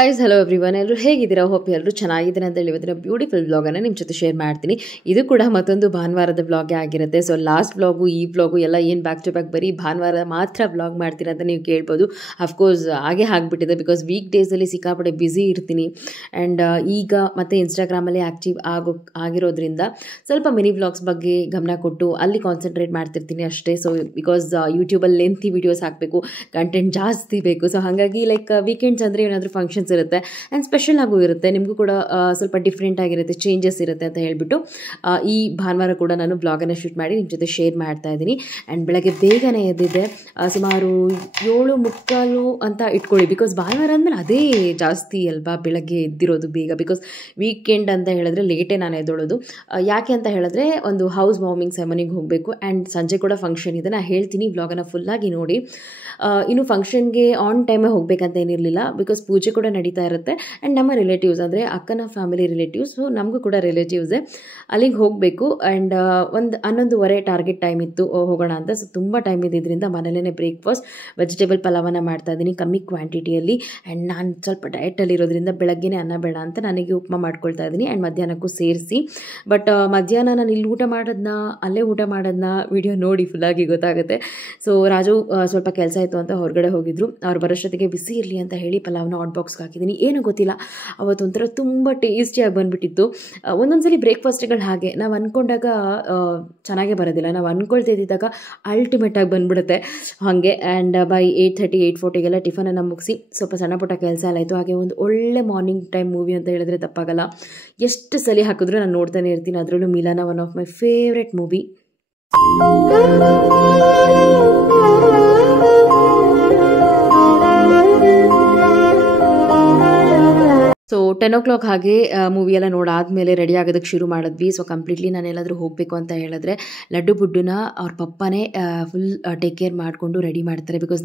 Guys, hello everyone. ಎಲ್ಲರೂ ಹೇಗಿದ್ದೀರಾ? Hope ಎಲ್ಲರೂ ಚೆನ್ನಾಗಿದ್ದೀರಾ ಅಂತ ಹೇಳಿ ಇವತ್ತಿನ ಬ್ಯೂಟಿಫುಲ್ ವ್ಲಾಗನ್ನು ನಿಮ್ಮ ಜೊತೆ ಶೇರ್ ಮಾಡ್ತೀನಿ. ಇದು ಕೂಡ ಮತ್ತೊಂದು ಭಾನುವಾರದ ವ್ಲಾಗೇ ಆಗಿರುತ್ತೆ. ಸೊ ಲಾಸ್ಟ್ ವ್ಲಾಗು ಈ ವ್ಲಾಗು ಎಲ್ಲ ಏನು ಬ್ಯಾಕ್ ಟು ಬ್ಯಾಕ್ ಬರೀ ಭಾನುವಾರ ಮಾತ್ರ ವ್ಲಾಗ್ ಮಾಡ್ತೀರಾ ಅಂತ ನೀವು ಕೇಳ್ಬೋದು. ಅಫ್ಕೋರ್ಸ್ ಹಾಗೆ ಆಗಿಬಿಟ್ಟಿದೆ, ಬಿಕಾಸ್ ವೀಕ್ ಡೇಸಲ್ಲಿ ಸಿಕ್ಕಾಪಟ್ಟೆ ಬ್ಯುಸಿ ಇರ್ತೀನಿ. ಆ್ಯಂಡ್ ಈಗ ಮತ್ತೆ ಇನ್ಸ್ಟಾಗ್ರಾಮಲ್ಲಿ ಆ್ಯಕ್ಟಿವ್ ಆಗಿರೋದ್ರಿಂದ ಸ್ವಲ್ಪ ಮಿನಿ ವ್ಲಾಗ್ಸ್ ಬಗ್ಗೆ ಗಮನ ಕೊಟ್ಟು ಅಲ್ಲಿ ಕಾನ್ಸಂಟ್ರೇಟ್ ಮಾಡ್ತಿರ್ತೀನಿ ಅಷ್ಟೇ. ಸೊ ಬಿಕಾಸ್ ಯೂಟ್ಯೂಬಲ್ಲಿ ಲೆಂತಿ ವೀಡಿಯೋಸ್ ಹಾಕಬೇಕು, ಕಂಟೆಂಟ್ ಜಾಸ್ತಿ ಬೇಕು. ಸೊ ಹಾಗಾಗಿ ಲೈಕ್ ವೀಕೆಂಡ್ಸ್ ಅಂದರೆ ಏನಾದರೂ ಫಂಕ್ಷನ್ಸ್ ಇರುತ್ತೆ ಆ್ಯಂಡ್ ಸ್ಪೆಷಲ್ ಆಗೂ ಇರುತ್ತೆ, ನಿಮಗೂ ಕೂಡ ಸ್ವಲ್ಪ ಡಿಫ್ರೆಂಟ್ ಆಗಿರುತ್ತೆ, ಚೇಂಜಸ್ ಇರುತ್ತೆ ಅಂತ ಹೇಳ್ಬಿಟ್ಟು ಈ ಭಾನುವಾರ ಕೂಡ ನಾನು ಬ್ಲಾಗನ್ನು ಶೂಟ್ ಮಾಡಿ ನಿಮ್ಮ ಜೊತೆ ಶೇರ್ ಮಾಡ್ತಾ ಇದ್ದೀನಿ. ಆ್ಯಂಡ್ ಬೆಳಗ್ಗೆ ಬೇಗನೆ ಎದ್ದಿದ್ದೆ, ಸುಮಾರು 7:45 ಅಂತ ಇಟ್ಕೊಳ್ಳಿ. ಬಿಕಾಸ್ ಭಾನುವಾರ ಅಂದಮೇಲೆ ಅದೇ ಜಾಸ್ತಿ ಅಲ್ವಾ ಬೆಳಗ್ಗೆ ಎದ್ದಿರೋದು ಬೇಗ. ಬಿಕಾಸ್ ವೀಕೆಂಡ್ ಅಂತ ಹೇಳಿದ್ರೆ ಲೇಟೇ ನಾನು ಎದ್ದೊಳೋದು. ಯಾಕೆ ಅಂತ ಹೇಳಿದ್ರೆ ಒಂದು ಹೌಸ್ ವಾರ್ಮಿಂಗ್ ಸೆರೆಮನಿಗೆ ಹೋಗಬೇಕು ಆ್ಯಂಡ್ ಸಂಜೆ ಕೂಡ ಫಂಕ್ಷನ್ ಇದೆ. ನಾನು ಹೇಳ್ತೀನಿ, ಬ್ಲಾಗನ್ನು ಫುಲ್ಲಾಗಿ ನೋಡಿ. ಇನ್ನು ಫಂಕ್ಷನ್ಗೆ ಆನ್ ಟೈಮೇ ಹೋಗಬೇಕಂತ ಏನಿರಲಿಲ್ಲ, ಬಿಕಾಸ್ ಪೂಜೆ ಕೂಡ ನಡೀತಾ ಇರುತ್ತೆ. ಆ್ಯಂಡ್ ನಮ್ಮ ರಿಲೇಟಿವ್ಸ್ ಅಂದರೆ ಅಕ್ಕನ ಫ್ಯಾಮಿಲಿ ರಿಲೇಟಿವ್ಸ್, ಸೊ ನಮಗೂ ಕೂಡ ರಿಲೇಟಿವ್ಸೇ, ಅಲ್ಲಿಗೆ ಹೋಗಬೇಕು. ಆ್ಯಂಡ್ ಒಂದು 11:15 ಟಾರ್ಗೆಟ್ ಟೈಮ್ ಇತ್ತು ಹೋಗೋಣ ಅಂತ. ಸೊ ತುಂಬ ಟೈಮ್ ಇದ್ದಿದ್ದರಿಂದ ಮನೇಲೇ ಬ್ರೇಕ್ಫಾಸ್ಟ್ ವೆಜಿಟೇಬಲ್ ಪಲಾವನ್ನು ಮಾಡ್ತಾ ಇದ್ದೀನಿ ಕಮ್ಮಿ ಕ್ವಾಂಟಿಟಿಯಲ್ಲಿ. ಆ್ಯಂಡ್ ನಾನು ಸ್ವಲ್ಪ ಡಯಟಲ್ಲಿ ಇರೋದ್ರಿಂದ ಬೆಳಗ್ಗೆನೇ ಅನ್ನ ಬೇಡ ಅಂತ ನನಗೆ ಉಪಮಾ ಮಾಡ್ಕೊಳ್ತಾ ಇದ್ದೀನಿ ಆ್ಯಂಡ್ ಮಧ್ಯಾಹ್ನಕ್ಕೂ ಸೇರಿಸಿ. ಬಟ್ ಮಧ್ಯಾಹ್ನ ನಾನು ಇಲ್ಲಿ ಊಟ ಮಾಡೋದನ್ನ ಅಲ್ಲೇ ಊಟ ಮಾಡೋದನ್ನ ವಿಡಿಯೋ ನೋಡಿ ಫುಲ್ಲಾಗಿ ಗೊತ್ತಾಗುತ್ತೆ. ಸೊ ರಾಜು ಸ್ವಲ್ಪ ಕೆಲಸ ಇತ್ತು ಅಂತ ಹೊರಗಡೆ ಹೋಗಿದ್ರು, ಅವ್ರು ಬರೋಷ್ಟೊತ್ತಿಗೆ ಬಿಸಿ ಇರಲಿ ಅಂತ ಹೇಳಿ ಪಲಾವ್ನ ಹಾಟ್ ಬಾಕ್ಸ್ಗೆ ಹಾಕಿದ್ದೀನಿ. ಏನೂ ಗೊತ್ತಿಲ್ಲ, ಅವತ್ತೊಂಥರ ತುಂಬ ಟೇಸ್ಟಿಯಾಗಿ ಬಂದುಬಿಟ್ಟಿತ್ತು. ಒಂದೊಂದ್ಸಲಿ ಬ್ರೇಕ್ಫಾಸ್ಟ್ಗಳು ಹಾಗೆ ನಾವು ಅಂದ್ಕೊಂಡಾಗ ಚೆನ್ನಾಗೇ ಬರೋದಿಲ್ಲ, ನಾವು ಅಂದ್ಕೊಳ್ತಿದ್ದಾಗ ಅಲ್ಟಿಮೇಟಾಗಿ ಬಂದುಬಿಡುತ್ತೆ ಹಾಗೆ. ಆ್ಯಂಡ್ ಬೈ 8:30 8:40 ಟಿಫನನ್ನು ಮುಗಿಸಿ ಸ್ವಲ್ಪ ಸಣ್ಣ ಪುಟ್ಟ ಕೆಲಸ ಎಲ್ಲ ಆಯಿತು. ಹಾಗೆ ಒಂದು ಒಳ್ಳೆ ಮಾರ್ನಿಂಗ್ ಟೈಮ್ ಮೂವಿ ಅಂತ ಹೇಳಿದ್ರೆ ತಪ್ಪಾಗಲ್ಲ, ಎಷ್ಟು ಸಲ ಹಾಕಿದ್ರು ನಾನು ನೋಡ್ತಾನೆ ಇರ್ತೀನಿ. ಅದರಲ್ಲೂ Milana one of my favourite movie. So 10 o'clock ಹಾಗೆ ಮೂವಿ ಎಲ್ಲ ನೋಡಾದ್ಮೇಲೆ ರೆಡಿ ಆಗೋದಕ್ಕೆ ಶುರು ಮಾಡಿದ್ವಿ. ಸೊ ಕಂಪ್ಲೀಟ್ಲಿ ನಾನು ಎಲ್ಲಾದರೂ ಹೋಗಬೇಕು ಅಂತ ಹೇಳಿದ್ರೆ ಲಡ್ಡು ಬುಡ್ಡುನ ಅವ್ರ ಪಪ್ಪನೇ ಫುಲ್ ಟೇಕ್ ಕೇರ್ ಮಾಡಿಕೊಂಡು ರೆಡಿ ಮಾಡ್ತಾರೆ. ಬಿಕಾಸ್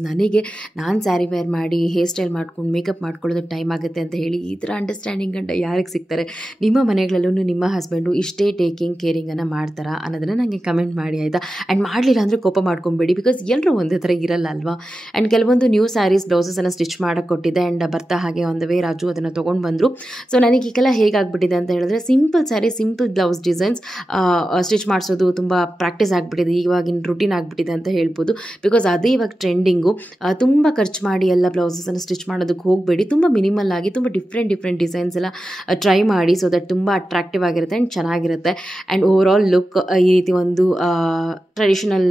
ನಾನು ಸ್ಯಾರಿ ವೇರ್ ಮಾಡಿ ಹೇರ್ ಸ್ಟೈಲ್ ಮಾಡ್ಕೊಂಡು ಮೇಕಪ್ ಮಾಡ್ಕೊಳ್ಳೋದಕ್ಕೆ ಟೈಮ್ ಆಗುತ್ತೆ ಅಂತ ಹೇಳಿ ಈ ಥರ ಅಂಡರ್ಸ್ಟ್ಯಾಂಡಿಂಗ್ ಗಂಡ ಯಾರಿಗೆ ಸಿಗ್ತಾರೆ? ನಿಮ್ಮ ಮನೆಗಳಲ್ಲೂ ನಿಮ್ಮ ಹಸ್ಬೆಂಡು ಇಷ್ಟೇ ಟೇಕಿಂಗ್ ಕೇರಿಂಗನ್ನು ಮಾಡ್ತಾರಾ ಅನ್ನೋದನ್ನು ನನಗೆ ಕಮೆಂಟ್ ಮಾಡಿ, ಆಯಿತಾ? ಆ್ಯಂಡ್ ಮಾಡಲಿಲ್ಲ ಅಂದರೆ ಕೋಪ ಮಾಡ್ಕೊಬೇಡಿ, ಬಿಕಾಸ್ ಎಲ್ಲರೂ ಒಂದೇ ಥರ ಇರಲ್ಲ ಅಲ್ವಾ. ಆ್ಯಂಡ್ ಕೆಲವೊಂದು ನ್ಯೂ ಸ್ಯಾರೀಸ್ ಬ್ಲೌಸಸನ್ನು ಸ್ಟಿಚ್ ಮಾಡೋಕ್ಕೆ ಕೊಟ್ಟಿದ್ದೆ. ಆ್ಯಂಡ್ ಬರ್ತಾ ಹಾಗೆ ಆನ್ ದ ವೇ ರಾಜು ಅದನ್ನು ತೊಗೊಂಡು ಬಂದರು. ಸೊ ನನಗೆ ಈಗೆಲ್ಲ ಹೇಗಾಗ್ಬಿಟ್ಟಿದೆ ಅಂತ ಹೇಳಿದ್ರೆ simple sari, simple blouse designs stitch ಮಾಡಿಸೋದು ತುಂಬ ಪ್ರಾಕ್ಟೀಸ್ ಆಗಿಬಿಟ್ಟಿದೆ, ಇವಾಗಿನ ರುಟೀನ್ ಆಗಿಬಿಟ್ಟಿದೆ ಅಂತ ಹೇಳ್ಬೋದು. ಬಿಕಾಸ್ ಅದೇ ಇವಾಗ ಟ್ರೆಂಡಿಂಗು. ತುಂಬ ಖರ್ಚು ಮಾಡಿ ಎಲ್ಲ ಬ್ಲೌಸಸನ್ನು ಸ್ಟಿಚ್ ಮಾಡೋದಕ್ಕೆ ಹೋಗಬೇಡಿ, ತುಂಬ ಮಿನಿಮಲ್ ಆಗಿ ತುಂಬ ಡಿಫ್ರೆಂಟ್ ಡಿಸೈನ್ಸ್ ಎಲ್ಲ ಟ್ರೈ ಮಾಡಿ. ಸೊ ದಟ್ ತುಂಬ ಅಟ್ರಾಕ್ಟಿವ್ ಆಗಿರುತ್ತೆ ಆ್ಯಂಡ್ ಚೆನ್ನಾಗಿರುತ್ತೆ. ಆ್ಯಂಡ್ ಓವರ್ ಆಲ್ ಲುಕ್ ಈ ರೀತಿ ಒಂದು ಟ್ರೆಡಿಷನಲ್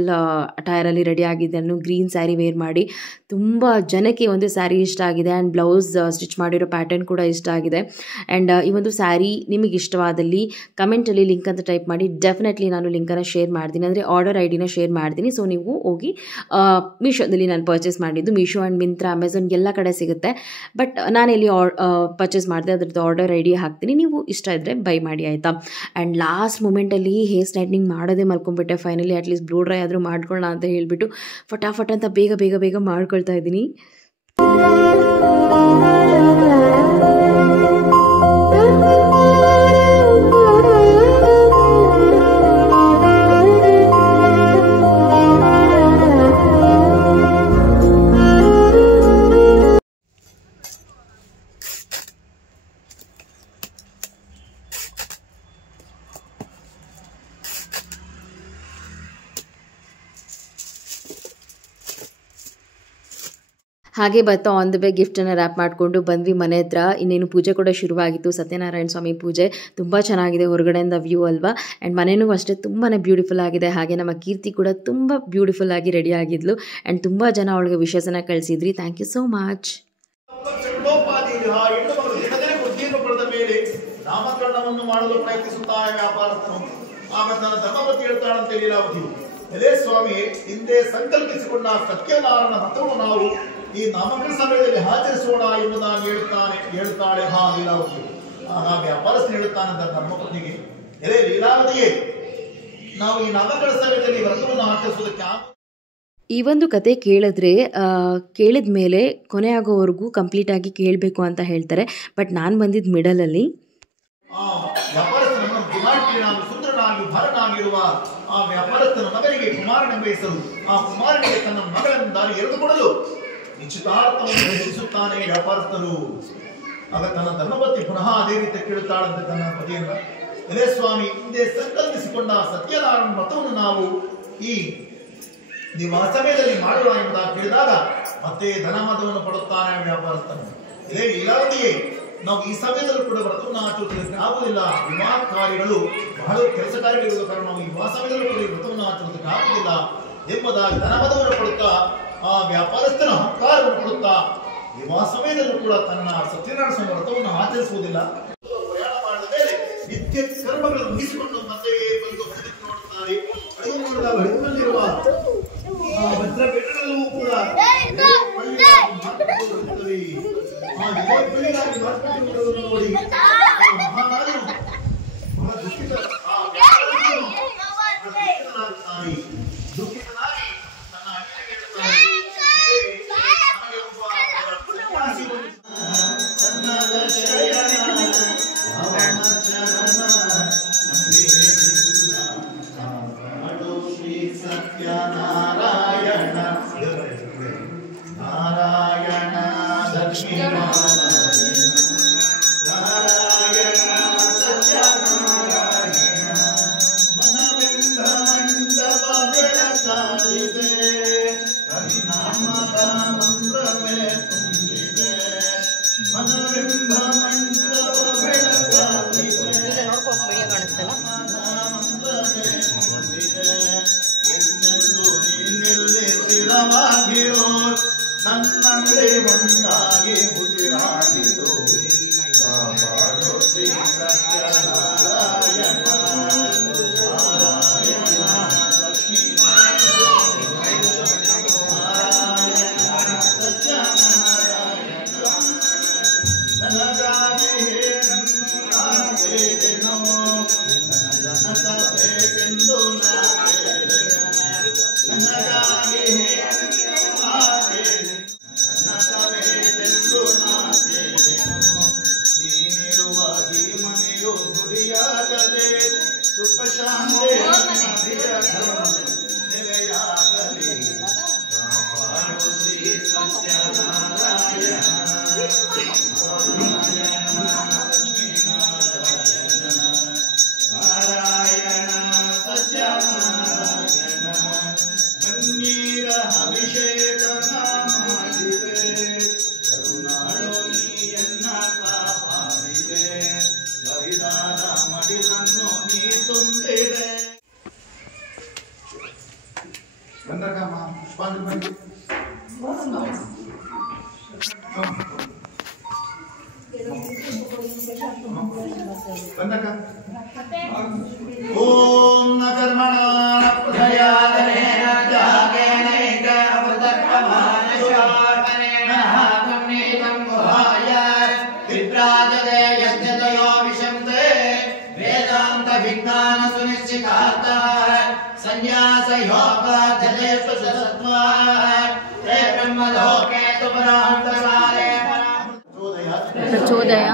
ಅಟೈರಲ್ಲಿ ರೆಡಿ ಆಗಿದ್ದನ್ನು ಗ್ರೀನ್ ಸ್ಯಾರಿ ವೇರ್ ಮಾಡಿ ತುಂಬ ಜನಕ್ಕೆ ಒಂದು ಸ್ಯಾರಿ ಇಷ್ಟ ಆಗಿದೆ. ಆ್ಯಂಡ್ ಬ್ಲೌಸ್ ಸ್ಟಿಚ್ ಮಾಡಿರೋ ಪ್ಯಾಟರ್ನ್ ಕೂಡ ಇಷ್ಟ ಆಗಿದೆ. ಆ್ಯಂಡ್ ಈ ಒಂದು ಸ್ಯಾರಿ ನಿಮಗೆ ಇಷ್ಟವಾದಲ್ಲಿ ಕಮೆಂಟಲ್ಲಿ ಲಿಂಕ್ ಅಂತ ಟೈಪ್ ಮಾಡಿ, ಡೆಫಿನೆಟ್ಲಿ ನಾನು ಲಿಂಕನ್ನು ಶೇರ್ ಮಾಡ್ತೀನಿ, ಅಂದರೆ ಆರ್ಡರ್ ಐಡಿನ ಶೇರ್ ಮಾಡ್ತೀನಿ. ಸೊ ನೀವು ಹೋಗಿ ಮೀಶೋದಲ್ಲಿ ನಾನು ಪರ್ಚೇಸ್ ಮಾಡಿದ್ದು, ಮೀಶೋ ಆ್ಯಂಡ್ ಮಿಂತ್ರಾ, ಅಮೆಝಾನ್ ಎಲ್ಲ ಕಡೆ ಸಿಗುತ್ತೆ. ಬಟ್ ನಾನೆಲ್ಲಿ ಪರ್ಚೇಸ್ ಮಾಡಿದೆ ಅದ್ರದ್ದು ಆರ್ಡರ್ ಐಡಿ ಹಾಕ್ತೀನಿ, ನೀವು ಇಷ್ಟ ಇದ್ದರೆ ಬೈ ಮಾಡಿ, ಆಯಿತಾ? ಆ್ಯಂಡ್ ಲಾಸ್ಟ್ ಮೂಮೆಂಟಲ್ಲಿ ಹೇರ್ ಸ್ಟ್ರೈಟ್ನಿಂಗ್ ಮಾಡೋದೇ ಮಲ್ಕೊಂಡ್ಬಿಟ್ಟೆ. ಫೈನಲಿ ಅಟ್ಲೀಸ್ಟ್ ಬ್ಲೂ ಡ್ರೈ ಆದರೂ ಮಾಡ್ಕೊಳ್ಳೋಣ ಅಂತ ಹೇಳಿಬಿಟ್ಟು ಫಟಾಫಟ್ ಅಂತ ಬೇಗ ಮಾಡ್ಕೊಳ್ತಾ ಇದ್ದೀನಿ. ಹಾಗೆ ಬರ್ತಾ ಆನ್ ದ ವೇ ಗಿಫ್ಟನ್ನು ರ್ಯಾಪ್ ಮಾಡಿಕೊಂಡು ಬಂದ್ವಿ ಮನೆ ಹತ್ರ. ಇನ್ನೇನು ಪೂಜೆ ಕೂಡ ಶುರುವಾಗಿತ್ತು, ಸತ್ಯನಾರಾಯಣ ಸ್ವಾಮಿ ಪೂಜೆ. ತುಂಬ ಚೆನ್ನಾಗಿದೆ ಹೊರಗಡೆಯಿಂದ ವ್ಯೂ ಅಲ್ವಾ. ಆ್ಯಂಡ್ ಮನೆಯೂ ಅಷ್ಟೇ ತುಂಬಾ ಬ್ಯೂಟಿಫುಲ್ ಆಗಿದೆ. ಹಾಗೆ ನಮ್ಮ ಕೀರ್ತಿ ಕೂಡ ತುಂಬ ಬ್ಯೂಟಿಫುಲ್ ಆಗಿ ರೆಡಿ ಆಗಿದ್ಲು. ಆ್ಯಂಡ್ ತುಂಬ ಜನ ಅವಳಿಗೆ ವಿಶೇಷನ ಕಳಿಸಿದ್ರಿ. Thank you so much. ನಾಮಕರಣವನ್ನು ಮಾಡಲು ಪ್ರಯತ್ನಿಸುತ್ತಾ ವ್ಯಾಪಾರಸ್ಥನು ಆಗ ತನ್ನ ಧರ್ಮವತಿ ಹೇಳ್ತಾಳಂತೆ ಲೀಲಾವತಿಯು, ಎಲೆ ಸ್ವಾಮಿ, ಹಿಂದೆ ಸಂಕಲ್ಪಿಸಿಕೊಂಡ ಸತ್ಯನಾರಾಯಣ ವ್ರತವನ್ನು ನಾವು ಈ ನಾಮಕರಣ ಸಮಯದಲ್ಲಿ ಆಚರಿಸೋಣ ಎಂಬುದಾಗಿ ಹೇಳ್ತಾಳೆ ಲೀಲಾವತಿಯು. ಆಗ ವ್ಯಾಪಾರಸ್ಥನು ಹೇಳುತ್ತಾನೆ ತನ್ನ ಧರ್ಮಪತ್ನಿಗೆ, ಎಲೆ ಲೀಲಾವತಿಯೇ, ನಾವು ಈ ನಾಮಕರಣ ಸಮಯದಲ್ಲಿ ವ್ರತವನ್ನು ಆಚರಿಸುವುದಕ್ಕೆ ಈ ಒಂದು ಕತೆ ಕೇಳಿದ ಮೇಲೆ ಕೊನೆ ಆಗೋವರೆಗೂ ಕಂಪ್ಲೀಟಾಗಿ ಕೇಳಬೇಕು ಅಂತ ಹೇಳ್ತಾರೆ. ಬಟ್ ನಾನು ಬಂದಿದ್ದು ಮಿಡಲಲ್ಲಿ. ವ್ಯಾಪಾರಸ್ಥನನ್ನು ಗುಣಾಢ್ಯನಾಗಿ ಸುಂದರನಾಗಿ ಭರನಾಗಿರುವ ಆ ವ್ಯಾಪಾರಸ್ಥನ ಮಗನಿಗೆ ಕುಮಾರನೆಂಬ ಹೆಸರು. ಆ ಕುಮಾರನಿಗೆ ತನ್ನ ಮಗಳನ್ನು ದಾರಿ ಎರೆದುಕೊಡಲು ನಿಶ್ಚಿತಾರ್ಥವನ್ನು ಘೋಷಿಸುತ್ತಾನೆ ವ್ಯಾಪಾರಸ್ಥರು. ಆಗ ತನ್ನ ಧರ್ಮಪತ್ನಿ ಪುನಃ ಅದೇ ರೀತಿ ಕೇಳುತ್ತಾಳಂತೆ ತನ್ನ ಪತಿಯನ್ನ, ಎಲೆ ಸ್ವಾಮಿ, ಹಿಂದೆ ಸಂಕಲ್ಪಿಸಿಕೊಂಡ ಸತ್ಯನಾರಾಯಣ ವ್ರತವನ್ನು ನಾವು ಈ ನಿಮ್ಮ ಸಮಯದಲ್ಲಿ ಮಾಡೋಣ ಎಂಬುದಾಗಿ ಕೇಳಿದಾಗ ಮತ್ತೆ ಧನಮದವನ್ನು ಪಡುತ್ತಾನೆ ವ್ಯಾಪಾರಸ್ಥನು. ಇಲ್ಲವೇ ನಾವು ಈ ಸಮಯದಲ್ಲೂ ಕೂಡ ವ್ರತವನ್ನು ಆಚರಿಸಲಿಕ್ಕೆ ಆಗುವುದಿಲ್ಲ. ವಿವಾಹ ಕಾರ್ಯಗಳು ಬಹಳ ಕೆಲಸ ಕಾರ್ಯಗಳಿರುವ ಕಾರಣ ನಾವು ಈ ವಿವಾಹ ಸಮಯದಲ್ಲೂ ಕೂಡ ವ್ರತವನ್ನು ಆಚರಿಸಲಿಕ್ಕೆ ಆಗುವುದಿಲ್ಲ ಎಂಬುದಾಗಿ ಧನಮದವನ್ನು ಪಡುತ್ತಾ ಆ ವ್ಯಾಪಾರಸ್ಥನ ಹಕ್ಕಾರವನ್ನು ಕೊಡುತ್ತಾ ವಿವಾಹ ಸಮಯದಲ್ಲೂ ಕೂಡ ತನ್ನ ಸತ್ಯನಾರಾಯಣ ಸ್ವಾಮಿ ವ್ರತವನ್ನು ಆಚರಿಸುವುದಿಲ್ಲ. ಪ್ರಯಾಣ ಮಾಡಿದ ಮೇಲೆ ನಿತ್ಯ ಕರ್ಮಗಳನ್ನು ಮುಗಿಸಿಕೊಂಡು ಮತ್ತೆ ಬಂದು ನೋಡುತ್ತಾರೆ. ಹಿಡಿದುಕೊಂಡಿರುವ ವಜ್ರ ಬೆಟ್ಟಗಳಲ್ಲೂ ಕೂಡ ನೋಡಿ ಮಹಾರಾಜನು ಬಹಳ ದುಃಖಿತನಾಗಿ ತನ್ನ ಶ್ರೀ ಸತ್ಯನಾರಾಯಣ ನಾರಾಯಣ ಲಕ್ಷ್ಮೀ ನಾರಾಯಣ ಸತ್ಯನಾರಾಯಣ ಮನವೆಂದ ಮಂಟಪ ಬೆಳಕಾಗಿದೆ ಹರಿನಾಮದ ಮಂತ್ರವೇ ತುಂಬಿದೆ ಮನವೆಂದ ಮಂಟಪ ಬೆಳಕಾಗಿದೆ ಮಂತ್ರವೇ ತುಂಬಿದೆ ಎಂದೆಂದು ನೀನಿಲ್ಲಿ ಸ್ಥಿರವಾಗಿರೋ ನನ್ನಲ್ಲಿ ಒಂದಾಗಿ ಉಸಿರಾಗಿದ್ದು ಕಾಪಾಡೋ ಶ್ರೀ ಸತ್ಯನಾರಾಯಣ ನಾರಾಯಣ ಲಕ್ಷ್ಮೀ ನಾರಾಯಣ ಸತ್ಯನಾರಾಯಣ ನನಗಾಗಿ ಏನನ್ನು ನಾವೇನೋ ನನ್ನ ಜನತ ಬೇಕೆಂದು ನಾವೇನೋ ನನಗಾಗಿ ಏನನ್ನು ನಾವೇನೋ ನೀನಿರುವ ಈ ಮನೆಯು ಗುರಿಯಾಗದೆ ಸುಖ ಶಾಂತಿ ನೆಲೆಯಾಗಲಿ ಕಾಪಾಡು ಶ್ರೀ ಸತ್ಯನಾರಾಯಣ ನಾರಾಯಣ ಸತ್ಯನಾರಾಯಣ ಕಣ್ಣೀರ ಅಭಿಷೇಕ ಮಾಡಿದೆ ಕರುಣಾಳು ನೀಯನ್ನ ಕಾಪಾಡಿದೆ ಬರಿದಾದ ಮಡಿಲನ್ನು ನೀ ತುಂಬಿದೆ. ಬಂದಕಮ್ಮ ಬಂದು ಬಂದಕ ಓಂ ನ ಕರ್ಮಣ ಪ್ರದಯಾದನೇನ ಜಾಗೇನೈಕ ಅಮೃತಕ್ರಮಾನಶಾಕನೇನ ಹಾಕಮ್ನೇಕಂ ಗುಹಾಯ ವಿಪ್ರಾಜದೆ ಯಜ್ಞದಯೋ ವಿಶಂತೆ ವೇದಾಂತ ವಿಜ್ಞಾನ ಸುನಿಶ್ಚಿತಾರ್ಥಃ ಸಂನ್ಯಾಸ ಯೋಗಾಧ್ಯಯೇಷು ಸತ್ವಾ ತೇ ಬ್ರಹ್ಮಲೋಕೆ ತುಪರಾಂತಕಾಲೇ ಪ್ರಚೋದಯ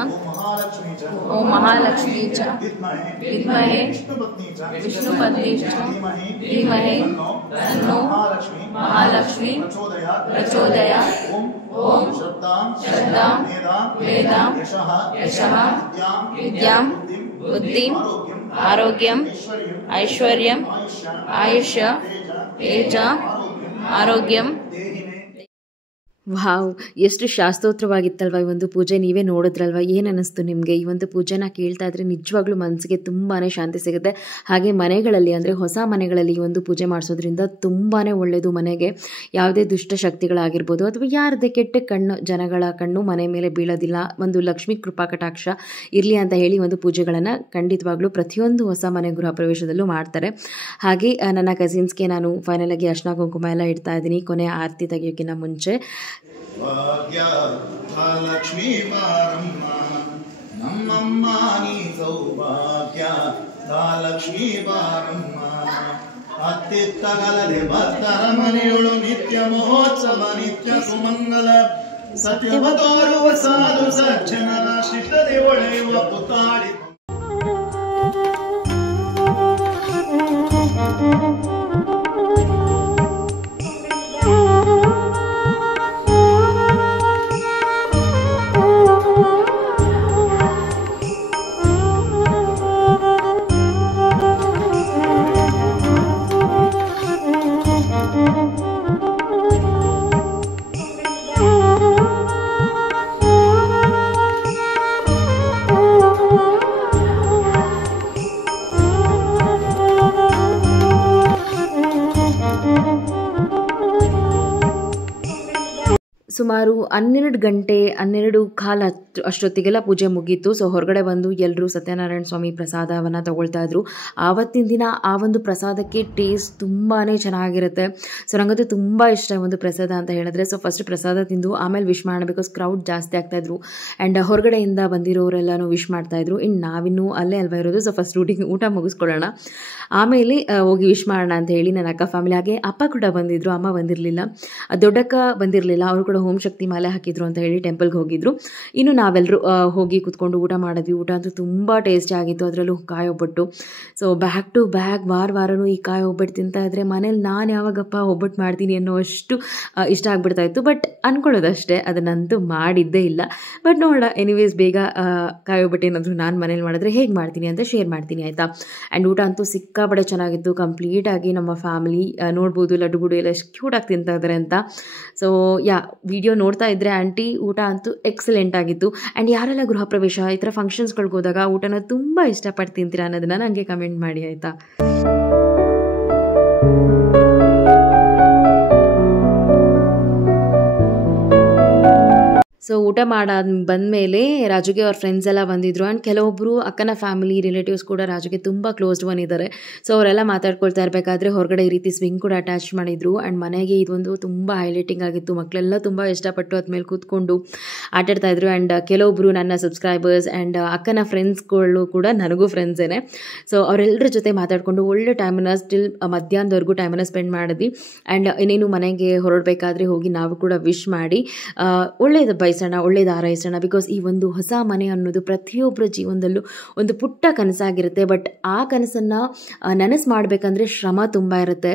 ಓಂ ಮಹಾಲಕ್ಷ್ಮೀ ಚ ವಿದ್ಮಹೇ ವಿಷ್ಣುಪತ್ನಿ ಚ ಧೀಮಹಿ ತನ್ನೋ ಮಹಾಲಕ್ಷ್ಮೀ ಪ್ರಚೋದಯಾತ್. ಓಂ ಶ್ರದ್ಧಾಂ ಮೇಧಾಂ ಯಶಃ ವಿದ್ಯಾಂ ಬುದ್ಧಿಂ ಆರೋಗ್ಯಂ ಐಶ್ವರ್ಯಂ ಆಯುಷ್ಯ ತೇಜ ಆರೋಗ್ಯಂ. ವಾವ್, ಎಷ್ಟು ಶಾಸ್ತ್ರೋತ್ರವಾಗಿತ್ತಲ್ವ ಈ ಒಂದು ಪೂಜೆ. ನೀವೇ ನೋಡಿದ್ರಲ್ವ, ಏನು ಅನ್ನಿಸ್ತು ನಿಮಗೆ? ಈ ಒಂದು ಪೂಜೆನ ಕೇಳ್ತಾ ಇದ್ರೆ ನಿಜವಾಗ್ಲೂ ಮನಸ್ಸಿಗೆ ತುಂಬಾ ಶಾಂತಿ ಸಿಗುತ್ತೆ. ಹಾಗೆ ಮನೆಗಳಲ್ಲಿ ಅಂದರೆ ಹೊಸ ಮನೆಗಳಲ್ಲಿ ಈ ಒಂದು ಪೂಜೆ ಮಾಡಿಸೋದ್ರಿಂದ ತುಂಬಾ ಒಳ್ಳೆಯದು. ಮನೆಗೆ ಯಾವುದೇ ದುಷ್ಟಶಕ್ತಿಗಳಾಗಿರ್ಬೋದು ಅಥವಾ ಯಾರದೇ ಕೆಟ್ಟ ಕಣ್ಣು ಜನಗಳ ಕಣ್ಣು ಮನೆ ಮೇಲೆ ಬೀಳೋದಿಲ್ಲ. ಒಂದು ಲಕ್ಷ್ಮೀ ಕೃಪಾ ಕಟಾಕ್ಷ ಇರಲಿ ಅಂತ ಹೇಳಿ ಒಂದು ಪೂಜೆಗಳನ್ನು ಖಂಡಿತವಾಗ್ಲೂ ಪ್ರತಿಯೊಂದು ಹೊಸ ಮನೆ ಗೃಹ ಪ್ರವೇಶದಲ್ಲೂ ಮಾಡ್ತಾರೆ. ಹಾಗೆ ನನ್ನ ಕಸಿನ್ಸ್ಗೆ ನಾನು ಫೈನಲಾಗಿ ಅರ್ಶಿನ ಕುಂಕುಮ ಎಲ್ಲ ಇಡ್ತಾ ಇದ್ದೀನಿ ಕೊನೆ ಆರತಿ ತೆಗಿಯೋಕ್ಕಿಂತ ಮುಂಚೆ. ಭಾಗ್ಯ ಲಕ್ಷ್ಮೀ ಬಾರಮ್ಮ ನಮ್ಮಮ್ಮ ನೀ ಸೌಭಾಗ್ಯ ಲಕ್ಷ್ಮೀ ಬಾರಮ್ಮ ಅತ್ತಿತ್ತಗಲದೆ ಭಕ್ತರ ಮನೆಯೊಳು ನಿತ್ಯ ಮಹೋತ್ಸವ ನಿತ್ಯ ಸುಮಂಗಲ ಸತ್ಯವ ತೋರುವ ಸಾಧು ಸಜ್ಜನರ ಶಿಷ್ಟದೆ ಒಳೆಯುವ ಪುತಾಡಿ. ಸುಮಾರು 12 ಗಂಟೆ 12:15 ಅಷ್ಟೊತ್ತಿಗೆಲ್ಲ ಪೂಜೆ ಮುಗೀತು. ಸೊ ಹೊರಗಡೆ ಬಂದು ಎಲ್ಲರೂ ಸತ್ಯನಾರಾಯಣ ಸ್ವಾಮಿ ಪ್ರಸಾದವನ್ನು ತಗೊಳ್ತಾ ಇದ್ರು. ಆವತ್ತಿನ ದಿನ ಆ ಒಂದು ಪ್ರಸಾದಕ್ಕೆ ಟೇಸ್ಟ್ ತುಂಬಾ ಚೆನ್ನಾಗಿರುತ್ತೆ. ಸೊ ನನಗಂತೂ ತುಂಬ ಇಷ್ಟ ಒಂದು ಪ್ರಸಾದ ಅಂತ ಹೇಳಿದ್ರೆ. ಸೊ ಫಸ್ಟ್ ಪ್ರಸಾದ ತಿಂದು ಆಮೇಲೆ ವಿಶ್ ಮಾಡೋಣ, ಬಿಕಾಸ್ ಕ್ರೌಡ್ ಜಾಸ್ತಿ ಆಗ್ತಾಯಿದ್ರು ಆ್ಯಂಡ್ ಹೊರಗಡೆಯಿಂದ ಬಂದಿರೋರೆಲ್ಲನೂ ವಿಶ್ ಮಾಡ್ತಾಯಿದ್ರು. ಇನ್ನು ನಾವಿನ್ನೂ ಅಲ್ಲೇ ಅಲ್ವಾ ಇರೋದು. ಸೊ ಫಸ್ಟ್ ಊಟ ಮುಗಿಸ್ಕೊಳ್ಳೋಣ, ಆಮೇಲೆ ಹೋಗಿ ವಿಶ್ ಮಾಡೋಣ ಅಂತ ಹೇಳಿ ನನ್ನ ಅಕ್ಕ ಫ್ಯಾಮಿಲಿ, ಹಾಗೆ ಅಪ್ಪ ಕೂಡ ಬಂದಿದ್ರು, ಅಮ್ಮ ಬಂದಿರಲಿಲ್ಲ, ದೊಡ್ಡಕ್ಕ ಬಂದಿರಲಿಲ್ಲ, ಅವರು ಕೂಡ ಓಂ ಶಕ್ತಿ ಮಾಲೆ ಹಾಕಿದ್ರು ಅಂತ ಹೇಳಿ ಟೆಂಪಲ್ಗೆ ಹೋಗಿದ್ರು. ಇನ್ನು ನಾವೆಲ್ಲರೂ ಹೋಗಿ ಕೂತ್ಕೊಂಡು ಊಟ ಮಾಡಿದ್ವಿ. ಊಟ ಅಂತೂ ತುಂಬ ಟೇಸ್ಟಿ ಆಗಿತ್ತು, ಅದರಲ್ಲೂ ಕಾಯಿ ಒಬ್ಬಟ್ಟು. ಸೊ ಬ್ಯಾಕ್ ಟು ಬ್ಯಾಕ್ ವಾರನೂ ಈ ಕಾಯಿ ಒಬ್ಬಟ್ಟು ತಿಂತಾ ಇದ್ರೆ ಮನೇಲಿ ನಾನು ಯಾವಾಗಪ್ಪ ಒಬ್ಬಟ್ಟು ಮಾಡ್ತೀನಿ ಅನ್ನೋ ಅಷ್ಟು ಇಷ್ಟ ಆಗ್ಬಿಡ್ತಾ ಇತ್ತು. ಬಟ್ ಅಂದ್ಕೊಳ್ಳೋದಷ್ಟೇ, ಅದನ್ನಂತೂ ಮಾಡಿದ್ದೇ ಇಲ್ಲ. ಬಟ್ ನೋಡೋಣ, ಎನಿವೇಸ್ ಬೇಗ ಕಾಯಿ ಒಬ್ಬಟ್ಟು ಏನಾದರೂ ನಾನು ಮನೇಲಿ ಮಾಡಿದ್ರೆ ಹೇಗೆ ಮಾಡ್ತೀನಿ ಅಂತ ಶೇರ್ ಮಾಡ್ತೀನಿ ಆಯಿತಾ. ಆ್ಯಂಡ್ ಊಟ ಅಂತೂ ಸಿಕ್ಕಾಪಟ್ಟೆ ಚೆನ್ನಾಗಿತ್ತು. ಕಂಪ್ಲೀಟಾಗಿ ನಮ್ಮ ಫ್ಯಾಮಿಲಿ ನೋಡ್ಬೋದು, ಲಡ್ಡು ಗುಡು ಎಲ್ಲ ಎಷ್ಟು ಕ್ಯೂಟಾಗಿ ತಿಂತಾ ಇದ್ದಾರೆ ಅಂತ. ಸೊ ವಿಡಿಯೋ ನೋಡ್ತಾ ಇದ್ದರೆ ಆಂಟಿ ಊಟ ಅಂತೂ ಎಕ್ಸಲೆಂಟ್ ಆಗಿತ್ತು. ಆ್ಯಂಡ್ ಯಾರೆಲ್ಲ ಗೃಹ ಪ್ರವೇಶ ಈ ಥರ ಫಂಕ್ಷನ್ಸ್ಗಳಿಗೆ ಹೋದಾಗ ಊಟನ ತುಂಬ ಇಷ್ಟಪಟ್ಟು ತಿಂತೀರಾ ಅನ್ನೋದನ್ನ ನನಗೆ ಕಮೆಂಟ್ ಮಾಡಿ ಆಯಿತಾ. ಸೊ ಊಟ ಬಂದಮೇಲೆ ರಾಜುಗೆ ಅವ್ರ ಫ್ರೆಂಡ್ಸ್ ಎಲ್ಲ ಬಂದಿದ್ರು. ಆ್ಯಂಡ್ ಕೆಲವೊಬ್ಬರು ಅಕ್ಕನ ಫ್ಯಾಮಿಲಿ ರಿಲೇಟಿವ್ಸ್ ಕೂಡ ರಾಜುಗೆ ತುಂಬ ಕ್ಲೋಸ್ಡ್ ಒನ್ ಇದ್ದಾರೆ. ಸೊ ಅವರೆಲ್ಲ ಮಾತಾಡ್ಕೊಳ್ತಾ ಇರಬೇಕಾದ್ರೆ ಹೊರಗಡೆ ಈ ರೀತಿ ಸ್ವಿಂಗ್ ಕೂಡ ಅಟ್ಯಾಚ್ ಮಾಡಿದ್ರು. ಆ್ಯಂಡ್ ಮನೆಗೆ ಇದೊಂದು ತುಂಬ ಹೈಲೈಟಿಂಗ್ ಆಗಿತ್ತು. ಮಕ್ಕಳೆಲ್ಲ ತುಂಬ ಇಷ್ಟಪಟ್ಟು ಅದ್ಮೇಲೆ ಕೂತ್ಕೊಂಡು ಆಟಾಡ್ತಾಯಿದ್ರು. ಆ್ಯಂಡ್ ಕೆಲವೊಬ್ಬರು ನನ್ನ ಸಬ್ಸ್ಕ್ರೈಬರ್ಸ್ ಆ್ಯಂಡ್ ಅಕ್ಕನ ಫ್ರೆಂಡ್ಸ್ಗಳು ಕೂಡ ನನಗೂ ಫ್ರೆಂಡ್ಸೇನೆ. ಸೊ ಅವರೆಲ್ಲರ ಜೊತೆ ಮಾತಾಡಿಕೊಂಡು ಒಳ್ಳೆ ಟೈಮನ್ನು ಸ್ಟಿಲ್ ಮಧ್ಯಾಹ್ನದವರೆಗೂ ಟೈಮನ್ನು ಸ್ಪೆಂಡ್ ಮಾಡಿದ್ವಿ. ಆ್ಯಂಡ್ ಇನ್ನೇನು ಮನೆಗೆ ಹೊರಡಬೇಕಾದ್ರೆ ಹೋಗಿ ನಾವು ಕೂಡ ವಿಶ್ ಮಾಡಿ ಒಳ್ಳೆಯದು ಒಳ್ಳೇದು ಹಾರೈಸೋಣ. ಬಿಕಾಸ್ ಈ ಒಂದು ಹೊಸ ಮನೆ ಅನ್ನೋದು ಪ್ರತಿಯೊಬ್ಬರ ಜೀವನದಲ್ಲೂ ಒಂದು ಪುಟ್ಟ ಕನಸಾಗಿರುತ್ತೆ. ಬಟ್ ಆ ಕನಸನ್ನು ನನಸು ಮಾಡಬೇಕಂದ್ರೆ ಶ್ರಮ ತುಂಬ ಇರುತ್ತೆ.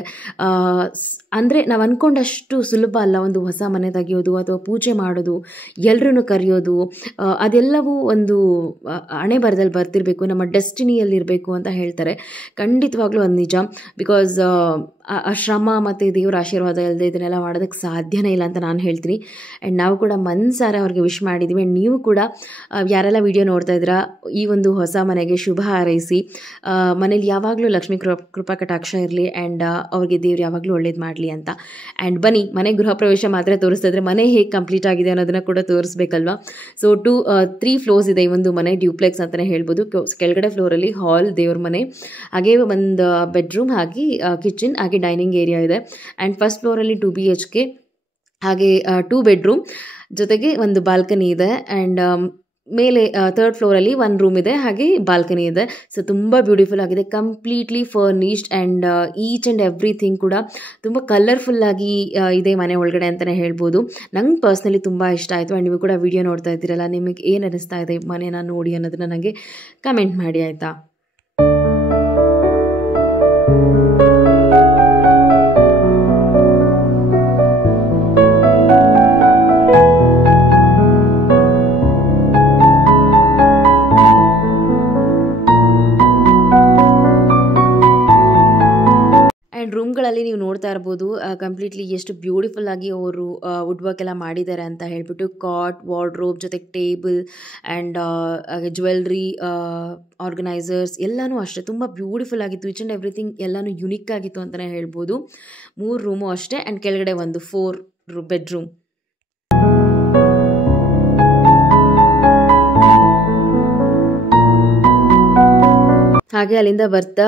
ಅಂದರೆ ನಾವು ಅಂದ್ಕೊಂಡಷ್ಟು ಸುಲಭ ಅಲ್ಲ ಒಂದು ಹೊಸ ಮನೆ ತೆಗೆಯೋದು ಅಥವಾ ಪೂಜೆ ಮಾಡೋದು, ಎಲ್ಲರೂ ಕರೆಯೋದು, ಅದೆಲ್ಲವೂ ಒಂದು ಹಣೆ ಬರದಲ್ಲಿ ಬರ್ತಿರಬೇಕು, ನಮ್ಮ ಡೆಸ್ಟಿನಿಯಲ್ಲಿರಬೇಕು ಅಂತ ಹೇಳ್ತಾರೆ. ಖಂಡಿತವಾಗ್ಲೂ ಅದು ನಿಜ. ಬಿಕಾಸ್ ಆ ಶ್ರಮ ಮತ್ತು ದೇವರ ಆಶೀರ್ವಾದ ಇಲ್ಲದೆ ಇದನ್ನೆಲ್ಲ ಮಾಡೋದಕ್ಕೆ ಸಾಧ್ಯನೇ ಇಲ್ಲ ಅಂತ ನಾನು ಹೇಳ್ತೀನಿ. ಆ್ಯಂಡ್ ನಾವು ಕೂಡ ಮನಸಾರೆ ಅವ್ರಿಗೆ ವಿಶ್ ಮಾಡಿದ್ದೀವಿ. ಆ್ಯಂಡ್ ನೀವು ಕೂಡ ಯಾರೆಲ್ಲ ವಿಡಿಯೋ ನೋಡ್ತಾ ಇದ್ದೀರಾ, ಈ ಒಂದು ಹೊಸ ಮನೆಗೆ ಶುಭ ಹಾರೈಸಿ. ಮನೇಲಿ ಯಾವಾಗಲೂ ಲಕ್ಷ್ಮೀ ಕೃಪಾ ಕಟಾಕ್ಷ ಇರಲಿ ಆ್ಯಂಡ್ ಅವ್ರಿಗೆ ದೇವ್ರು ಯಾವಾಗಲೂ ಒಳ್ಳೇದು ಮಾಡಲಿ ಅಂತ. ಆ್ಯಂಡ್ ಬನ್ನಿ, ಮನೆ ಗೃಹ ಪ್ರವೇಶ ಮಾತ್ರ ತೋರಿಸ್ತಾ ಇದ್ರೆ ಮನೆ ಹೇಗೆ ಕಂಪ್ಲೀಟ್ ಆಗಿದೆ ಅನ್ನೋದನ್ನು ಕೂಡ ತೋರಿಸ್ಬೇಕಲ್ವಾ. ಸೊ 3 ಫ್ಲೋರ್ಸ್ ಇದೆ ಈ ಒಂದು ಮನೆ, ಡ್ಯೂಪ್ಲೆಕ್ಸ್ ಅಂತಲೇ ಹೇಳ್ಬೋದು. ಕೆಳಗಡೆ ಫ್ಲೋರಲ್ಲಿ ಹಾಲ್, ದೇವ್ರ ಮನೆ, ಹಾಗೆ ಒಂದು ಬೆಡ್ರೂಮ್, ಹಾಗೆ ಕಿಚನ್, ಹಾಗೆ ಡೈನಿಂಗ್ ಏರಿಯಾ ಇದೆ. ಆ್ಯಂಡ್ ಫಸ್ಟ್ ಫ್ಲೋರಲ್ಲಿ 2 BHK, ಹಾಗೆ 2 ಬೆಡ್ರೂಮ್ ಜೊತೆಗೆ ಒಂದು ಬಾಲ್ಕನಿ ಇದೆ. ಆ್ಯಂಡ್ ಮೇಲೆ 3rd ಫ್ಲೋರಲ್ಲಿ 1 ರೂಮ್ ಇದೆ, ಹಾಗೆ ಬಾಲ್ಕನಿ ಇದೆ. ಸೊ ತುಂಬ ಬ್ಯೂಟಿಫುಲ್ ಆಗಿದೆ, completely furnished. And each and everything ಕೂಡ ತುಂಬ ಕಲರ್ಫುಲ್ಲಾಗಿ ಇದೆ ಮನೆ ಒಳಗಡೆ ಅಂತಲೇ ಹೇಳ್ಬೋದು. ನಂಗೆ ಪರ್ಸ್ನಲಿ ತುಂಬ ಇಷ್ಟ ಆಯಿತು. ಆ್ಯಂಡ್ ನೀವು ಕೂಡ ವಿಡಿಯೋ ನೋಡ್ತಾ ಇದ್ದೀರಲ್ಲ, ನಿಮಗೆ ಏನು ಅನ್ನಿಸ್ತಾ ಇದೆ ಮನೇನ ನೋಡಿ ಅನ್ನೋದನ್ನ ನನಗೆ ಕಮೆಂಟ್ ಮಾಡಿ ಆಯಿತಾ. ಆ್ಯಂಡ್ ರೂಮ್ಗಳಲ್ಲಿ ನೀವು ನೋಡ್ತಾ ಇರ್ಬೋದು ಕಂಪ್ಲೀಟ್ಲಿ ಎಷ್ಟು ಬ್ಯೂಟಿಫುಲ್ ಆಗಿ ಅವರು ವುಡ್ ವರ್ಕ್ ಎಲ್ಲ ಮಾಡಿದ್ದಾರೆ ಅಂತ ಹೇಳ್ಬಿಟ್ಟು. ಕಾಟ್, ವಾರ್ಡ್ರೋಬ್, ಜೊತೆಗೆ ಟೇಬಲ್ ಆ್ಯಂಡ್ ಜ್ಯುವೆಲ್ರಿ, ಆರ್ಗನೈಸರ್ಸ್ ಎಲ್ಲನೂ ಅಷ್ಟೇ ತುಂಬ ಬ್ಯೂಟಿಫುಲ್ ಆಗಿತ್ತು. ಈಚ್ ಆ್ಯಂಡ್ ಎವ್ರಿಥಿಂಗ್ ಎಲ್ಲನೂ ಯುನಿಕ್ ಆಗಿತ್ತು ಅಂತಲೇ ಹೇಳ್ಬೋದು. 3 ರೂಮು ಅಷ್ಟೇ. ಆ್ಯಂಡ್ ಕೆಳಗಡೆ ಒಂದು 4 ಬೆಡ್ರೂಮ್. ಹಾಗೆ ಅಲ್ಲಿಂದ ಬರ್ತಾ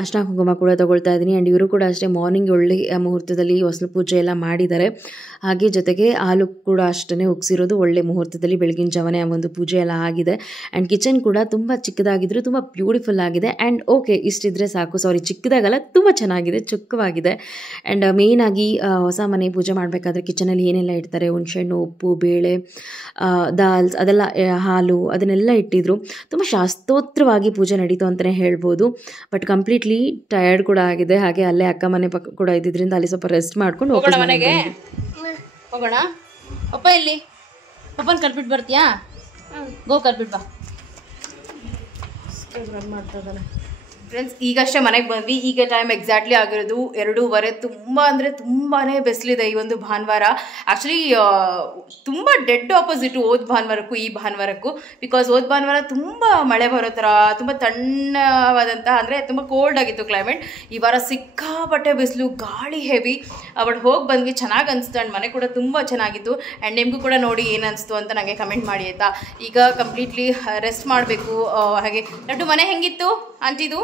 ಅರ್ಶಿನ ಕುಂಕುಮ ಕೂಡ ತಗೊಳ್ತಾ ಇದ್ದೀನಿ. ಆ್ಯಂಡ್ ಇವರು ಕೂಡ ಅಷ್ಟೇ ಮಾರ್ನಿಂಗ್ ಒಳ್ಳೆ ಮುಹೂರ್ತದಲ್ಲಿ ಹೊಸಲು ಪೂಜೆ ಎಲ್ಲ ಮಾಡಿದ್ದಾರೆ. ಹಾಗೆ ಜೊತೆಗೆ ಹಾಲು ಕೂಡ ಅಷ್ಟೇ ಉಗ್ಸಿರೋದು ಒಳ್ಳೆ ಮುಹೂರ್ತದಲ್ಲಿ ಬೆಳಗಿನ ಜಾವನೇ ಒಂದು ಪೂಜೆ ಎಲ್ಲ ಆಗಿದೆ. ಆ್ಯಂಡ್ ಕಿಚನ್ ಕೂಡ ತುಂಬ ಚಿಕ್ಕದಾಗಿದ್ರು ತುಂಬ ಬ್ಯೂಟಿಫುಲ್ ಆಗಿದೆ. ಆ್ಯಂಡ್ ಓಕೆ, ಇಷ್ಟಿದ್ರೆ ಸಾಕು. ಸಾರಿ, ಚಿಕ್ಕದಾಗಲ್ಲ, ತುಂಬ ಚೆನ್ನಾಗಿದೆ, ಚೊಕ್ಕವಾಗಿದೆ. ಆ್ಯಂಡ್ ಮೇಯ್ನಾಗಿ ಹೊಸ ಮನೆ ಪೂಜೆ ಮಾಡಬೇಕಾದ್ರೆ ಕಿಚನಲ್ಲಿ ಏನೆಲ್ಲ ಇಡ್ತಾರೆ, ಹುಣಸೆಹಣ್ಣು, ಉಪ್ಪು, ಬೇಳೆ, ದಾಲ್ಸ್, ಅದೆಲ್ಲ, ಹಾಲು, ಅದನ್ನೆಲ್ಲ ಇಟ್ಟಿದ್ರು. ತುಂಬ ಶಾಸ್ತ್ರೋತ್ರವಾಗಿ ಪೂಜೆ ನಡೀತು ಅಂತಲೇ ಹೇಳ್ಬೋದು. ಬಟ್ ಕಂಪ್ಲೀಟ್ಲಿ ಟಯರ್ಡ್ ಕೂಡ ಆಗಿದೆ. ಹಾಗೆ ಅಲ್ಲೇ ಅಕ್ಕ ಮನೆ ಪಕ್ಕ ಕೂಡ ಇದ್ದಿದ್ದರಿಂದ ಅಲ್ಲಿ ಸ್ವಲ್ಪ ರೆಸ್ಟ್ ಮಾಡ್ಕೊಂಡು ಹೋಗೋಣ ಮನೆಗೆ. ಹೋಗೋಣ. ಅಪ್ಪ ಇಲ್ಲಿ ಅಪ್ಪನ ಕರ್ಬಿಟ್ಟು ಬರ್ತೀಯಾ? ಗೋ ಕರ್ಬಿಟ್ಟು ಬಾ. ಮಾಡ್ತಾ ಇದ್ದಾನೆ. ಫ್ರೆಂಡ್ಸ್ ಈಗಷ್ಟೇ ಮನೆಗೆ ಬಂದ್ವಿ. ಈಗ ಟೈಮ್ ಎಕ್ಸಾಕ್ಟ್ಲಿ ಆಗಿರೋದು 2:15. ತುಂಬ ಅಂದರೆ ತುಂಬಾ ಬಿಸಿಲಿದೆ ಈ ಒಂದು ಭಾನುವಾರ. ಆ್ಯಕ್ಚುಲಿ ತುಂಬ ಡೆಡ್ ಆಪೋಸಿಟು ಹೋದ ಭಾನುವಾರಕ್ಕೂ ಈ ಭಾನುವಾರಕ್ಕೂ. ಬಿಕಾಸ್ ಹೋದ ಭಾನುವಾರ ತುಂಬ ಮಳೆ ಬರೋ ಥರ, ತುಂಬ ತಣ್ಣವಾದಂಥ, ಅಂದರೆ ತುಂಬ ಕೋಲ್ಡ್ ಆಗಿತ್ತು ಕ್ಲೈಮೇಟ್. ಈ ವಾರ ಸಿಕ್ಕಾಪಟ್ಟೆ ಬಿಸಿಲು, ಗಾಳಿ ಹೆವಿ. ಬಟ್ ಹೋಗಿ ಬಂದ್ವಿ, ಚೆನ್ನಾಗಿ ಅನಿಸ್ತು. ಆ್ಯಂಡ್ ಮನೆ ಕೂಡ ತುಂಬ ಚೆನ್ನಾಗಿತ್ತು. ಆ್ಯಂಡ್ ನಿಮಗೂ ಕೂಡ ನೋಡಿ ಏನು ಅನಿಸ್ತು ಅಂತ ನನಗೆ ಕಮೆಂಟ್ ಮಾಡಿ ಆಯಿತಾ. ಈಗ ಕಂಪ್ಲೀಟ್ಲಿ ರೆಸ್ಟ್ ಮಾಡಬೇಕು. ಹಾಗೆ ಲಡ್ಡು ಮನೆ ಹೆಂಗಿತ್ತು ಆಂಟಿದು?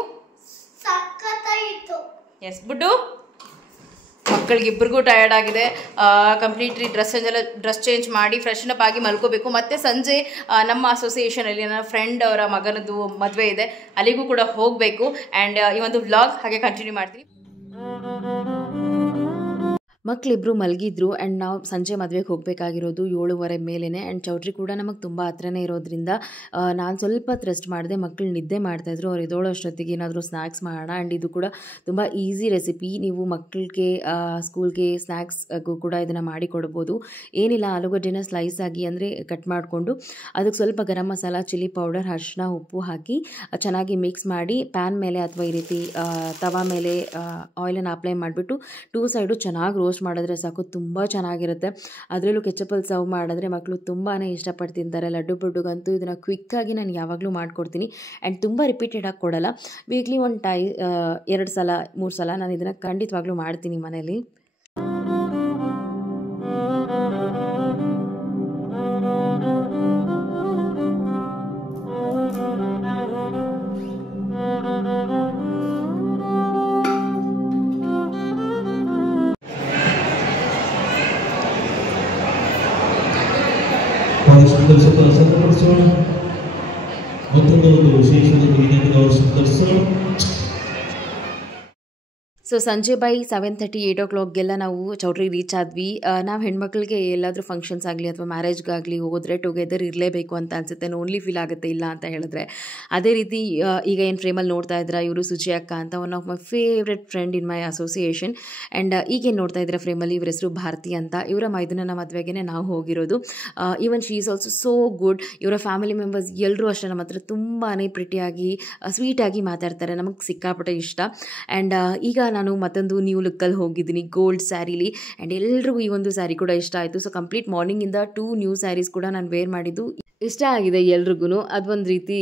ಎಸ್ ಬುಡ್ಡು, ಮಕ್ಕಳಿಗಿಬ್ಬರಿಗೂ ಟಯರ್ಡ್ ಆಗಿದೆ. ಕಂಪ್ಲೀಟ್ಲಿ ಡ್ರೆಸ್ ಚೇಂಜ್ ಮಾಡಿ ಫ್ರೆಶನ್ ಅಪ್ ಆಗಿ ಮಲ್ಕೋಬೇಕು. ಮತ್ತು ಸಂಜೆ ನಮ್ಮ ಅಸೋಸಿಯೇಷನಲ್ಲಿ ನನ್ನ ಫ್ರೆಂಡ್ ಅವರ ಮಗನದ್ದು ಮದುವೆ ಇದೆ, ಅಲ್ಲಿಗೂ ಕೂಡ ಹೋಗಬೇಕು. ಆ್ಯಂಡ್ ಈ ಒಂದು ವ್ಲಾಗ್ ಹಾಗೆ ಕಂಟಿನ್ಯೂ ಮಾಡ್ತೀನಿ. ಮಕ್ಕಳಿಬ್ಬರು ಮಲಗಿದ್ರು ಆ್ಯಂಡ್ ನಾವು ಸಂಜೆ ಮದುವೆಗೆ ಹೋಗಬೇಕಾಗಿರೋದು 7:30 ಮೇಲೇ. ಆ್ಯಂಡ್ ಚೌಟ್ರಿ ಕೂಡ ನಮಗೆ ತುಂಬ ಹತ್ರನೇ ಇರೋದ್ರಿಂದ ನಾನು ಸ್ವಲ್ಪ ಹೊತ್ತು ರೆಸ್ಟ್ ಮಾಡಿದೆ. ಮಕ್ಕಳು ನಿದ್ದೆ ಮಾಡ್ತಾಯಿದ್ರು. ಅವ್ರು ಎದ್ದೋಳೋ ಅಷ್ಟೊತ್ತಿಗೆ ಏನಾದರೂ ಸ್ನ್ಯಾಕ್ಸ್ ಮಾಡೋಣ. ಆ್ಯಂಡ್ ಇದು ಕೂಡ ತುಂಬ ಈಸಿ ರೆಸಿಪಿ. ನೀವು ಮಕ್ಕಳಿಗೆ ಸ್ಕೂಲ್ಗೆ ಸ್ನ್ಯಾಕ್ಸ್ಗೂ ಕೂಡ ಇದನ್ನು ಮಾಡಿ ಕೊಡ್ಬೋದು. ಏನಿಲ್ಲ, ಆಲೂಗಡ್ಡೆನ ಸ್ಲೈಸ್ ಆಗಿ ಅಂದರೆ ಕಟ್ ಮಾಡಿಕೊಂಡು ಅದಕ್ಕೆ ಸ್ವಲ್ಪ ಗರಂ ಮಸಾಲ, ಚಿಲ್ಲಿ ಪೌಡರ್, ಅರಿಶಿನ, ಉಪ್ಪು ಹಾಕಿ ಚೆನ್ನಾಗಿ ಮಿಕ್ಸ್ ಮಾಡಿ ಪ್ಯಾನ್ ಮೇಲೆ ಅಥವಾ ಈ ರೀತಿ ತವಾ ಮೇಲೆ ಆಯಿಲನ್ನು ಅಪ್ಲೈ ಮಾಡಿಬಿಟ್ಟು 2 ಸೈಡು ಚೆನ್ನಾಗಿ ರೋಸ್ಟ್ ಮಾಡಿದ್ರೆ ಸಾಕು, ತುಂಬ ಚೆನ್ನಾಗಿರುತ್ತೆ. ಅದರಲ್ಲೂ ಕೆಚಪಲ್ಲಿ ಸರ್ವ್ ಮಾಡಿದ್ರೆ ಮಕ್ಕಳು ತುಂಬಾ ಇಷ್ಟಪಟ್ಟು ತಿಂತಾರೆ. ಲಡ್ಡು ಬಡ್ಡುಗಂತೂ ಇದನ್ನು ಕ್ವಿಕ್ಕಾಗಿ ನಾನು ಯಾವಾಗಲೂ ಮಾಡಿಕೊಡ್ತೀನಿ. ಆ್ಯಂಡ್ ತುಂಬ ರಿಪೀಟೆಡ್ ಆಗಿ ಕೊಡೋಲ್ಲ. ವೀಕ್ಲಿ 2 ಸಲ 3 ಸಲ ನಾನು ಇದನ್ನು ಖಂಡಿತವಾಗ್ಲೂ ಮಾಡ್ತೀನಿ ಮನೇಲಿ. ಸಂತೋಷಪಡಿಸೋಣ. ಮತ್ತೊಂದು ವಿಶೇಷವಾಗಿ ಸಂತರಿಸೋಣ. ಸೊ ಸಂಜೆ ಬೈ 7:30 8 o'clockಗೆಲ್ಲ ನಾವು ಚೌಟ್ರಿ ರೀಚ್ ಆದ್ವಿ. ನಾವು ಹೆಣ್ಮಕ್ಳಿಗೆ ಎಲ್ಲಾದರೂ ಫಂಕ್ಷನ್ಸ್ ಆಗಲಿ ಅಥವಾ ಮ್ಯಾರೇಜ್ಗಾಗಲಿ ಹೋದರೆ ಟುಗೆದರ್ ಇರಲೇಬೇಕು ಅಂತ ಅನಿಸುತ್ತೆ. ಲೋನ್ಲಿ ಫೀಲ್ ಆಗುತ್ತೆ ಇಲ್ಲ ಅಂತ ಹೇಳಿದ್ರೆ. ಅದೇ ರೀತಿ ಈಗ ಏನು ಫ್ರೇಮಲ್ಲಿ ನೋಡ್ತಾ ಇದ್ದೀರಾ, ಇವರು ಸುಜಿ ಅಕ್ಕ ಅಂತ, one of my favourite friend in my association. And ಈಗೇನು ನೋಡ್ತಾ ಇದ್ದೀರಾ ಫ್ರೇಮಲ್ಲಿ, ಇವ್ರ ಹೆಸರು ಭಾರತಿ ಅಂತ. ಇವರ ಮೈದುನನ ಮದುವೆಗೆ ನಾವು ಹೋಗಿರೋದು. Even she is also so good. ಇವರ ಫ್ಯಾಮಿಲಿ ಮೆಂಬರ್ಸ್ ಎಲ್ಲರೂ ಅಷ್ಟೇ ನಮ್ಮ ಹತ್ರ ತುಂಬಾ ಪ್ರಿಟಿಯಾಗಿ ಸ್ವೀಟಾಗಿ ಮಾತಾಡ್ತಾರೆ. ನಮಗೆ ಸಿಕ್ಕಾಪಟ್ಟೆ ಇಷ್ಟ. ಆ್ಯಂಡ್ ಈಗ ನಾನು ಮತ್ತೊಂದು ನ್ಯೂ ಲುಕ್ಕಲ್ಲಿ ಹೋಗಿದ್ದೀನಿ, ಗೋಲ್ಡ್ ಸ್ಯಾರಿಲಿ. ಆ್ಯಂಡ್ ಎಲ್ರಿಗೂ ಈ ಒಂದು ಸ್ಯಾರಿ ಕೂಡ ಇಷ್ಟ ಆಯಿತು. ಸೊ ಕಂಪ್ಲೀಟ್ ಮಾರ್ನಿಂಗಿಂದ 2 ನ್ಯೂ ಸ್ಯಾರೀಸ್ ಕೂಡ ನಾನು ವೇರ್ ಮಾಡಿದ್ದು. ಇಷ್ಟ ಆಗಿದೆ ಎಲ್ರಿಗೂ. ಅದೊಂದು ರೀತಿ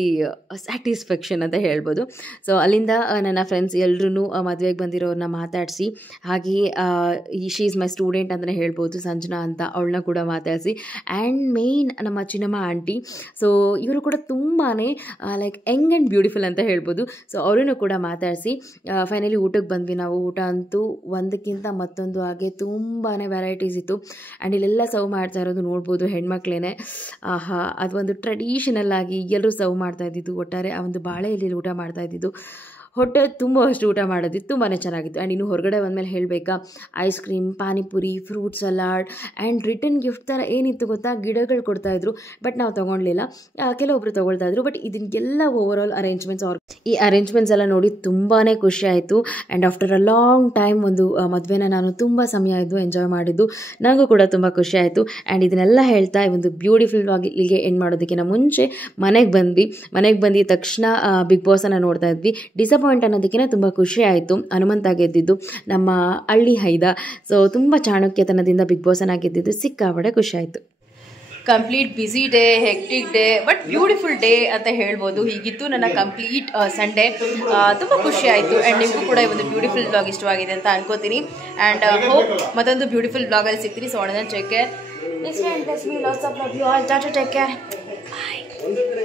ಸ್ಯಾಟಿಸ್ಫ್ಯಾಕ್ಷನ್ ಅಂತ ಹೇಳ್ಬೋದು. ಸೊ ಅಲ್ಲಿಂದ ನನ್ನ ಫ್ರೆಂಡ್ಸ್ ಎಲ್ಲರೂ ಮದುವೆಗೆ ಬಂದಿರೋರನ್ನ ಮಾತಾಡಿಸಿ, ಹಾಗೆಯೇ ಶೀ ಈಸ್ ಮೈ ಸ್ಟೂಡೆಂಟ್ ಅಂತಲೇ ಹೇಳ್ಬೋದು, ಸಂಜನಾ ಅಂತ, ಅವಳನ್ನ ಕೂಡ ಮಾತಾಡಿಸಿ. ಆ್ಯಂಡ್ ಮೇಯ್ನ್ ನಮ್ಮ ಚಿನ್ನಮ್ಮ ಆಂಟಿ. ಸೊ ಇವರು ಕೂಡ ತುಂಬಾ ಲೈಕ್ ಯಂಗ್ ಆ್ಯಂಡ್ ಬ್ಯೂಟಿಫುಲ್ ಅಂತ ಹೇಳ್ಬೋದು. ಸೊ ಅವರನ್ನು ಕೂಡ ಮಾತಾಡಿಸಿ ಫೈನಲಿ ಊಟಕ್ಕೆ ಬಂದ್ವಿ ನಾವು. ಊಟ ಅಂತೂ ಒಂದಕ್ಕಿಂತ ಮತ್ತೊಂದು ಹಾಗೆ ತುಂಬಾ ವೆರೈಟೀಸ್ ಇತ್ತು. ಆ್ಯಂಡ್ ಇಲ್ಲೆಲ್ಲ ಸರ್ವ್ ಮಾಡ್ತಾ ಇರೋದು ನೋಡ್ಬೋದು ಹೆಣ್ಮಕ್ಳೇ. ಆಹಾ, ಅದೊಂದು ಟ್ರೆಡಿಷನಲ್ ಆಗಿ ಎಲ್ಲರೂ ಸರ್ವ್ ಮಾಡ್ತಾ ಇದ್ದಿದ್ದು. ಒಟ್ಟಾರೆ ಆ ಒಂದು ಬಾಳೆ ಎಲೆಯಲ್ಲಿ ಊಟ ಮಾಡ್ತಾ ಇದ್ದಿದ್ದು. ಹೊಟ್ಟೆ ತುಂಬ ಅಷ್ಟು ಊಟ ಮಾಡೋದಿತ್ತು, ತುಂಬಾ ಚೆನ್ನಾಗಿತ್ತು. ಆ್ಯಂಡ್ ಇನ್ನು ಹೊರಗಡೆ ಬಂದಮೇಲೆ ಹೇಳಬೇಕಾ, ice cream, panipuri, fruit salad and return gift ಥರ ಏನಿತ್ತು ಗೊತ್ತಾ, ಗಿಡಗಳು ಕೊಡ್ತಾಯಿದ್ರು. ಬಟ್ ನಾವು ತೊಗೊಳ್ಲಿಲ್ಲ, ಕೆಲವೊಬ್ಬರು ತೊಗೊಳ್ತಾ ಇದ್ರು. ಬಟ್ ಇದನ್ನೆಲ್ಲ ಓವರ್ ಆಲ್ ಅರೇಂಜ್ಮೆಂಟ್ಸ್, ಈ ಅರೇಂಜ್ಮೆಂಟ್ಸ್ ಎಲ್ಲ ನೋಡಿ ತುಂಬಾ ಖುಷಿ ಆಯಿತು. And after a long time ಒಂದು ಮದುವೆನ ನಾನು ತುಂಬ ಸಮಯ ಇದ್ದು ಎಂಜಾಯ್ ಮಾಡಿದ್ದು, ನನಗೂ ಕೂಡ ತುಂಬ ಖುಷಿ ಆಯಿತು. ಆ್ಯಂಡ್ ಇದನ್ನೆಲ್ಲ ಹೇಳ್ತಾ ಈ ಒಂದು ಬ್ಯೂಟಿಫುಲ್ ಆಗಿ ಇಲ್ಲಿಗೆ ಎಂಡ್ ಮಾಡೋದಕ್ಕಿಂತ ಮುಂಚೆ ಮನೆಗೆ ಬಂದಿದ್ದ ತಕ್ಷಣ ಬಿಗ್ ಬಾಸನ್ನು ನೋಡ್ತಾ ಇದ್ವಿ. ಡಿಸಪಾಯಿಂಟ್ ಅನ್ನೋದಕ್ಕಿಂತ ತುಂಬ ಖುಷಿ ಆಯಿತು. ಹನುಮಂತ ಗೆದ್ದಿದ್ದು ನಮ್ಮ ಹಳ್ಳಿ ಹೈದ. ಸೊ ತುಂಬ ಚಾಣಕ್ಯತನದಿಂದ ಬಿಗ್ ಬಾಸನ್ನು ಗೆದ್ದಿದ್ದು ಸಿಕ್ಕಾಪಟ್ಟೆ ಖುಷಿ ಆಯಿತು. Complete busy day, hectic day, but beautiful day ಅಂತ ಹೇಳ್ಬೋದು. ಹೀಗಿತ್ತು ನನ್ನ ಕಂಪ್ಲೀಟ್ ಸಂಡೇ. ತುಂಬ ಖುಷಿ ಆಯಿತು. ಆ್ಯಂಡ್ ನಿಮಗೂ ಕೂಡ ಈ ಒಂದು ಬ್ಯೂಟಿಫುಲ್ ಬ್ಲಾಗ್ ಇಷ್ಟವಾಗಿದೆ ಅಂತ ಅನ್ಕೋತೀನಿ. ಆ್ಯಂಡ್ ಹೋಪ್ ಮತ್ತೊಂದು ಬ್ಯೂಟಿಫುಲ್ ಬ್ಲಾಗಲ್ಲಿ ಸಿಗ್ತೀನಿ. So take care. Let's me lots of love you all. Tata, take care. Bye.